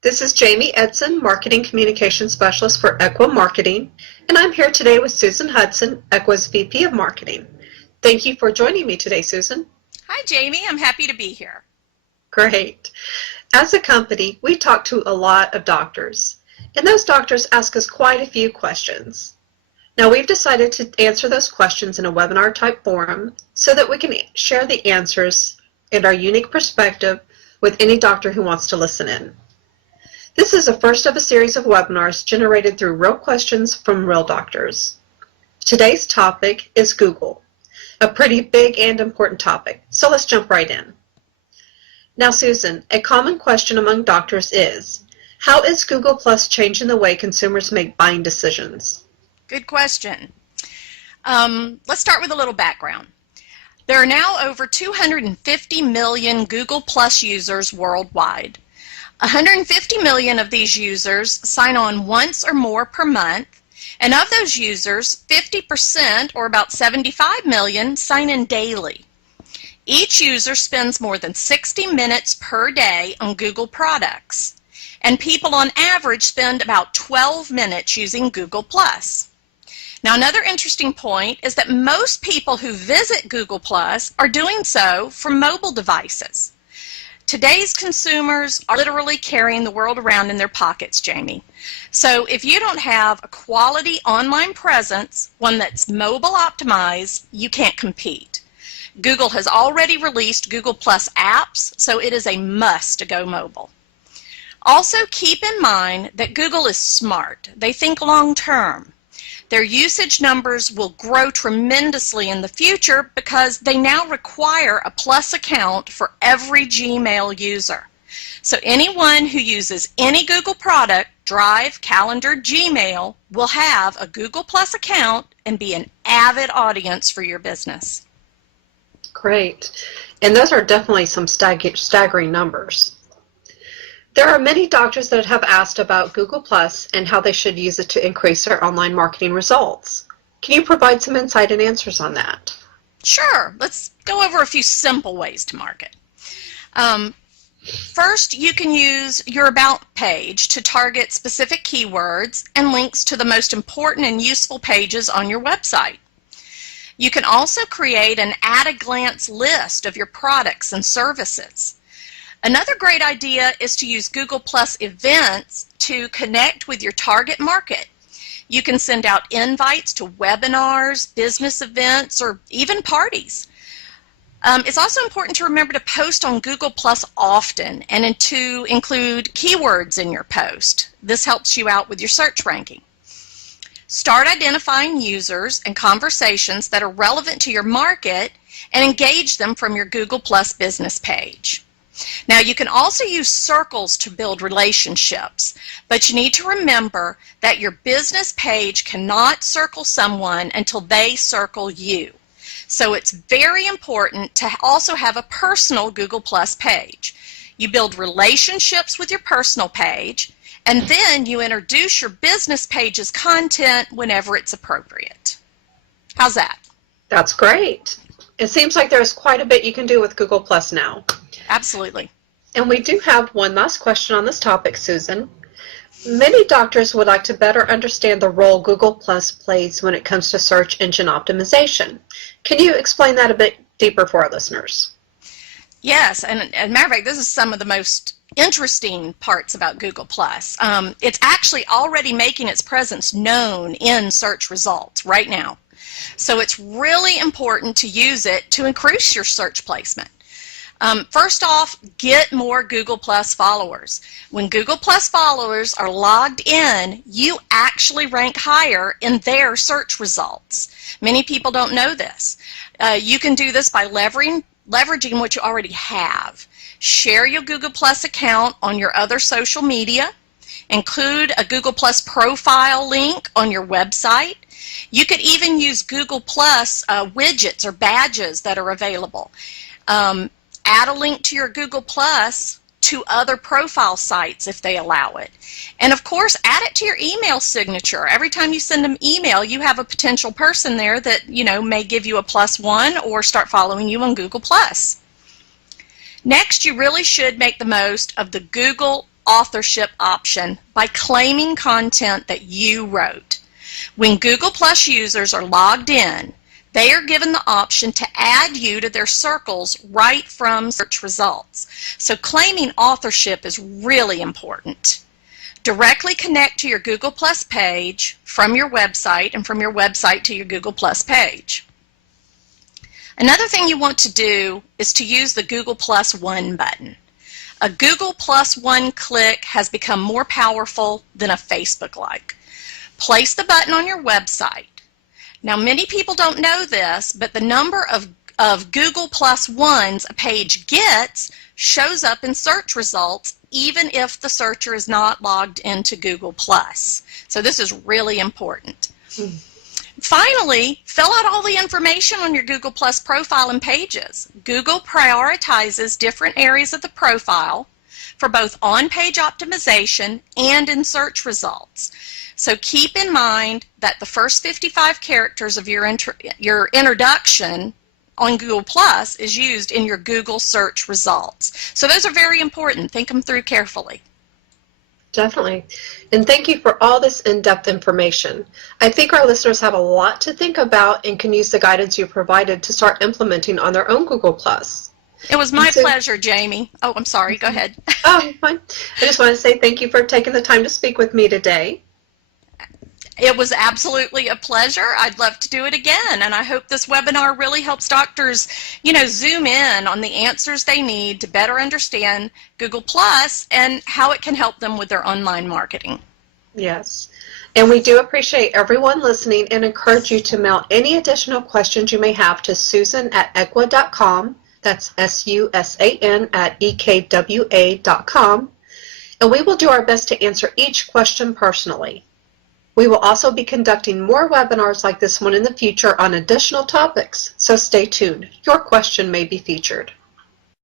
This is Jamie Edson, Marketing Communication Specialist for Equa Marketing, and I'm here today with Susan Hudson, Equa's VP of Marketing. Thank you for joining me today, Susan. Hi, Jamie. I'm happy to be here. Great. As a company, we talk to a lot of doctors, and those doctors ask us quite a few questions. Now, we've decided to answer those questions in a webinar-type forum so that we can share the answers and our unique perspective with any doctor who wants to listen in. This is the first of a series of webinars generated through real questions from real doctors. Today's topic is Google, a pretty big and important topic, so let's jump right in. Now, Susan, a common question among doctors is, how is Google Plus changing the way consumers make buying decisions? Good question. Let's start with a little background. There are now over 250 million Google Plus users worldwide. 150 million of these users sign on once or more per month, and of those users, 50%, or about 75 million, sign in daily. Each user spends more than 60 minutes per day on Google products, and people on average spend about 12 minutes using Google Plus. Now, another interesting point is that most people who visit Google Plus are doing so from mobile devices. Today's consumers are literally carrying the world around in their pockets, Jamie. So if you don't have a quality online presence, one that's mobile optimized, you can't compete. Google has already released Google Plus apps, so it is a must to go mobile. Also, keep in mind that Google is smart. They think long term. Their usage numbers will grow tremendously in the future because they now require a Plus account for every Gmail user. So anyone who uses any Google product, Drive, Calendar, Gmail, will have a Google Plus account and be an avid audience for your business. Great. And those are definitely some staggering numbers. There are many doctors that have asked about Google Plus and how they should use it to increase their online marketing results. Can you provide some insight and answers on that? Sure. Let's go over a few simple ways to market. First, you can use your About page to target specific keywords and links to the most important and useful pages on your website. You can also create an at-a-glance list of your products and services. Another great idea is to use Google Plus events to connect with your target market. You can send out invites to webinars, business events, or even parties. It's also important to remember to post on Google Plus often and to include keywords in your post. This helps you out with your search ranking. Start identifying users and conversations that are relevant to your market and engage them from your Google Plus business page. Now, you can also use circles to build relationships, but you need to remember that your business page cannot circle someone until they circle you. So it's very important to also have a personal Google Plus page. You build relationships with your personal page, and then you introduce your business page's content whenever it's appropriate. How's that? That's great. It seems like there's quite a bit you can do with Google Plus now. Absolutely. And we do have one last question on this topic, Susan. Many doctors would like to better understand the role Google Plus plays when it comes to search engine optimization. Can you explain that a bit deeper for our listeners? Yes, and as a matter of fact, this is some of the most interesting parts about Google Plus. It's actually already making its presence known in search results right now. So it's really important to use it to increase your search placement. First off, get more Google Plus followers. When Google Plus followers are logged in, you actually rank higher in their search results. Many people don't know this. You can do this by leveraging what you already have. Share your Google Plus account on your other social media. Include a Google Plus profile link on your website. You could even use Google Plus widgets or badges that are available. Add a link to your Google Plus to other profile sites if they allow it. And of course, add it to your email signature. Every time you send them email, you have a potential person there that, may give you a +1 or start following you on Google Plus. Next, you really should make the most of the Google authorship option by claiming content that you wrote. When Google Plus users are logged in, they are given the option to add you to their circles right from search results. So claiming authorship is really important. Directly connect to your Google Plus page from your website and from your website to your Google Plus page. Another thing you want to do is to use the Google Plus One button. A Google Plus One click has become more powerful than a Facebook like. Place the button on your website. Now, many people don't know this, but the number of Google Plus Ones a page gets shows up in search results even if the searcher is not logged into Google Plus. So this is really important. Finally, fill out all the information on your Google Plus profile and pages. Google prioritizes different areas of the profile for both on-page optimization and in search results. So keep in mind that the first 55 characters of your introduction on Google Plus is used in your Google search results. So those are very important. Think them through carefully. Definitely. And thank you for all this in-depth information. I think our listeners have a lot to think about and can use the guidance you provided to start implementing on their own Google Plus. It was my pleasure, Jamie. Oh, I'm sorry. Go ahead. Oh, fine. I just want to say thank you for taking the time to speak with me today. It was absolutely a pleasure. I'd love to do it again, and I hope this webinar really helps doctors, zoom in on the answers they need to better understand Google Plus and how it can help them with their online marketing. Yes, and we do appreciate everyone listening and encourage you to mail any additional questions you may have to Susan@ekwa.com. That's SUSAN at EKWA.com, and we will do our best to answer each question personally. We will also be conducting more webinars like this one in the future on additional topics, so stay tuned. Your question may be featured.